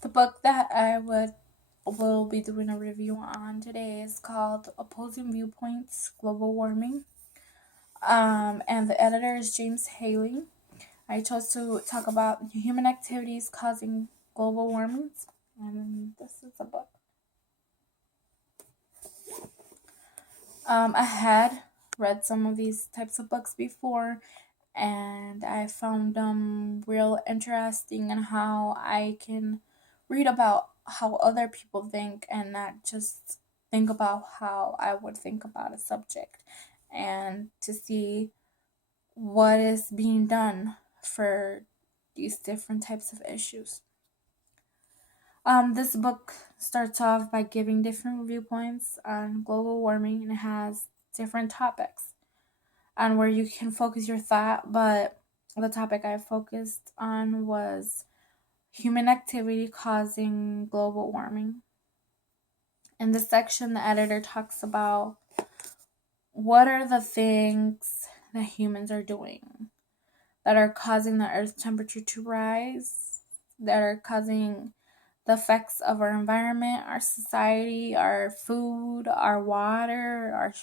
The book that I will be doing a review on today is called Opposing Viewpoints: Global Warming. And the editor is James Haley. I chose to talk about human activities causing global warming, and this is a book. I had read some of these types of books before, and I found them real interesting and how I can read about how other people think and not just think about how I would think about a subject, and to see what is being done for these different types of issues. This book starts off by giving different viewpoints on global warming and it has different topics on where you can focus your thought, but the topic I focused on was human activity causing global warming. In this section, the editor talks about what are the things that humans are doing that are causing the Earth's temperature to rise, that are causing the effects of our environment, our society, our food, our water,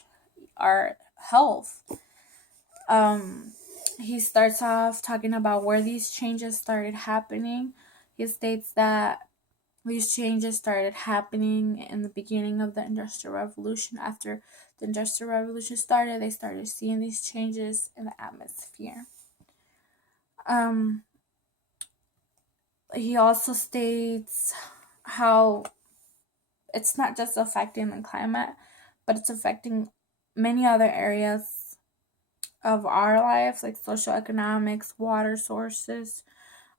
our health. He starts off talking about where these changes started happening. He states that these changes started happening in the beginning of the Industrial Revolution. After the Industrial Revolution started, they started seeing these changes in the atmosphere. Um, he also states how it's not just affecting the climate, but it's affecting many other areas of our life, like social economics, water sources,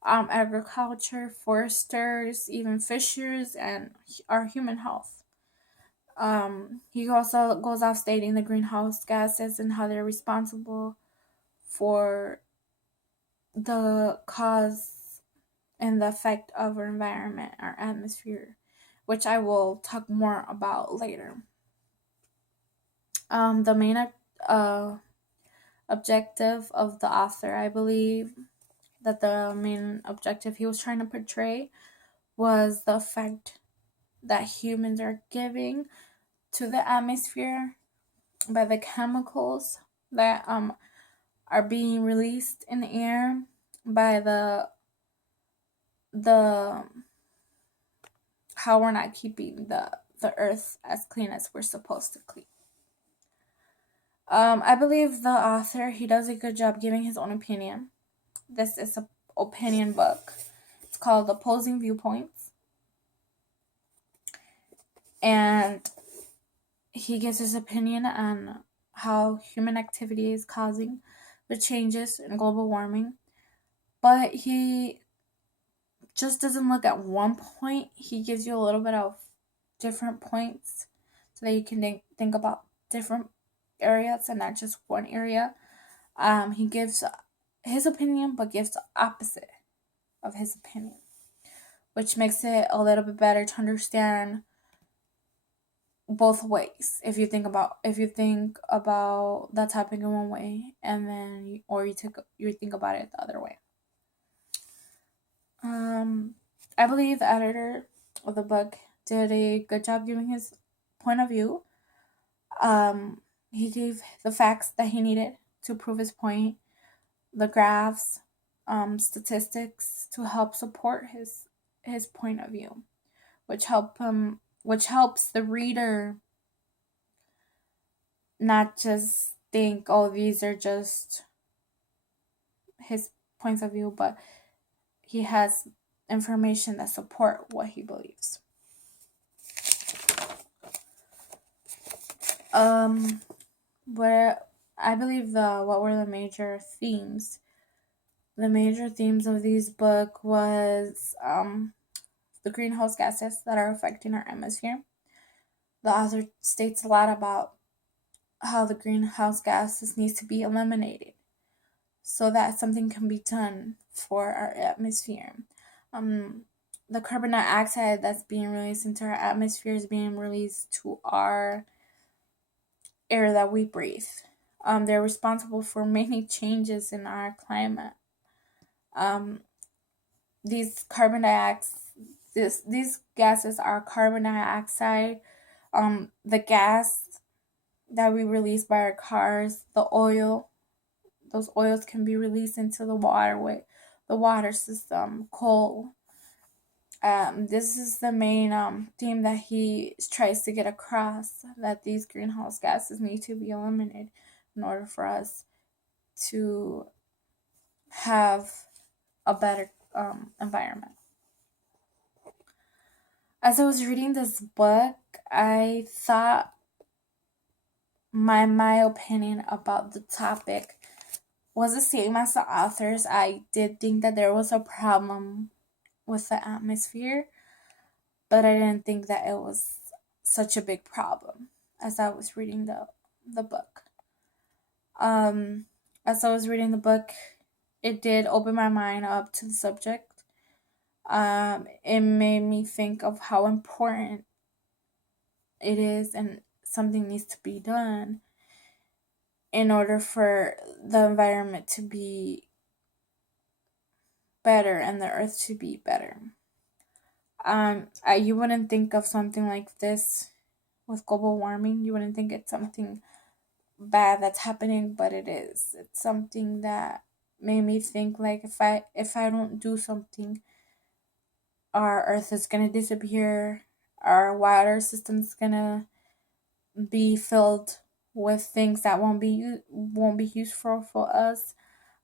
agriculture, foresters, even fishers, and our human health. He also goes off stating the greenhouse gases and how they're responsible for the cause and the effect of our environment, our atmosphere, which I will talk more about later. The main objective of the author, I believe that the main objective he was trying to portray was the effect that humans are giving to the atmosphere by the chemicals that are being released in the air, by the how we're not keeping the earth as clean as we're supposed to clean. I believe the author, he does a good job giving his own opinion. This is an opinion book. It's called Opposing Viewpoints. And he gives his opinion on how human activity is causing the changes in global warming. But he just doesn't look at one point. He gives you a little bit of different points so that you can think about different areas and not just one area. He gives his opinion but gives the opposite of his opinion, which makes it a little bit better to understand both ways. If you think about that topic in one way and then you think about it the other way. I believe the editor of the book did a good job giving his point of view. He gave the facts that he needed to prove his point, the graphs, statistics to help support his point of view, which helps the reader not just think, oh, these are just his points of view, but he has information that support what he believes. But I believe what were the major themes? The major themes of this book was the greenhouse gases that are affecting our atmosphere. The author states a lot about how the greenhouse gases needs to be eliminated so that something can be done for our atmosphere. The carbon dioxide that's being released into our atmosphere is being released to our air that we breathe. They're responsible for many changes in our climate. These carbon dioxide these gases are carbon dioxide, the gas that we release by our cars, the oil. Those oils can be released into the waterway, the water system, coal. This is the main theme that he tries to get across, that these greenhouse gases need to be eliminated in order for us to have a better environment. As I was reading this book, I thought my opinion about the topic was the same as the authors. I did think that there was a problem with the atmosphere, but I didn't think that it was such a big problem as I was reading the book. As I was reading the book, it did open my mind up to the subject. It made me think of how important it is and something needs to be done in order for the environment to be better and the earth to be better. You wouldn't think of something like this with global warming. You wouldn't think it's something bad that's happening, but it is. It's something that made me think, like, if I don't do something, our earth is gonna disappear. Our water system's gonna be filled with things that won't be useful for us.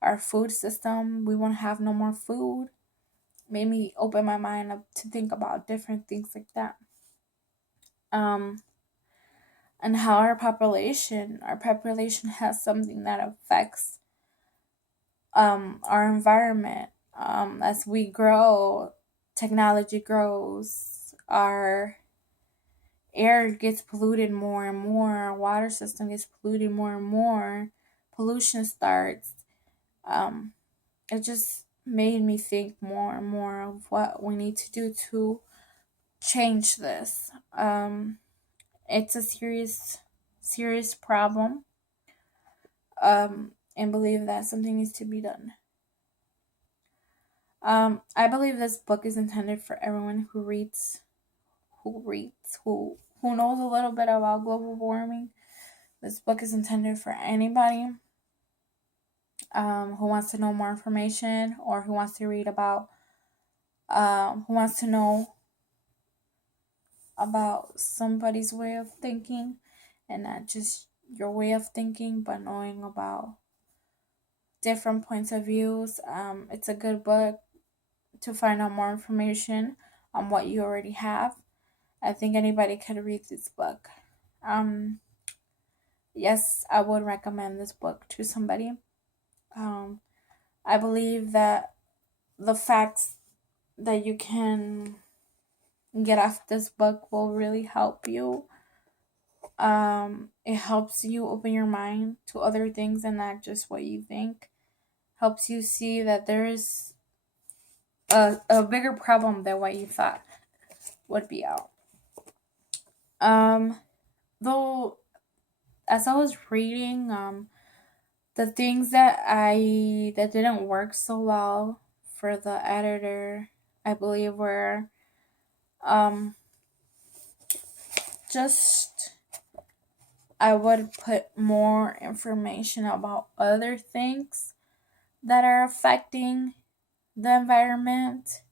Our food system, we won't have no more food. Made me open my mind up to think about different things like that. Um, and how our population has something that affects our environment. As we grow, technology grows, our air gets polluted more and more, our water system gets polluted more and more, pollution starts. Um, it just made me think more and more of what we need to do to change this. It's a serious problem, and believe that something needs to be done. I believe this book is intended for everyone who knows a little bit about global warming. This book is intended for anybody who wants to know more information, or who wants to read about, who wants to know about somebody's way of thinking, and not just your way of thinking, but knowing about different points of views. It's a good book to find out more information on what you already have. I think anybody could read this book. Um, yes, I would recommend this book to somebody. Um, I believe that the facts that you can get off this book will really help you. It helps you open your mind to other things and not just what you think. Helps you see that there is a bigger problem than what you thought would be out. Um, though, as I was reading, the things that didn't work so well for the editor, I believe, were um just I would put more information about other things that are affecting the environment.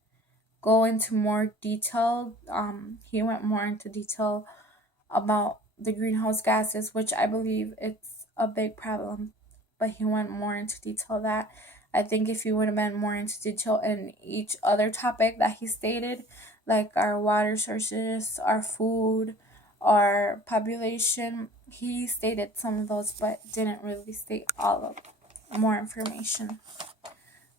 Go into more detail. He went more into detail about the greenhouse gases, which I believe it's a big problem. But he went more into detail that I think if he would have been more into detail in each other topic that he stated, like our water sources, our food, our population, he stated some of those, but didn't really state all of more information.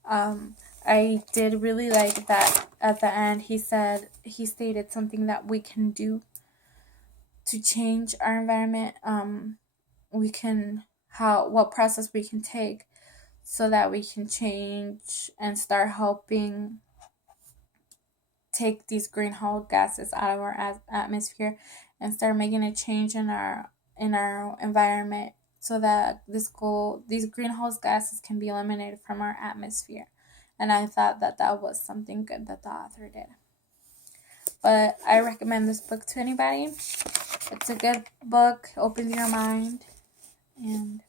I did really like that at the end he stated something that we can do to change our environment. We can how what process we can take so that we can change and start helping take these greenhouse gases out of our atmosphere and start making a change in our environment so that these greenhouse gases can be eliminated from our atmosphere. And I thought that that was something good that the author did. but I recommend this book to anybody. It's a good book, opens your mind, and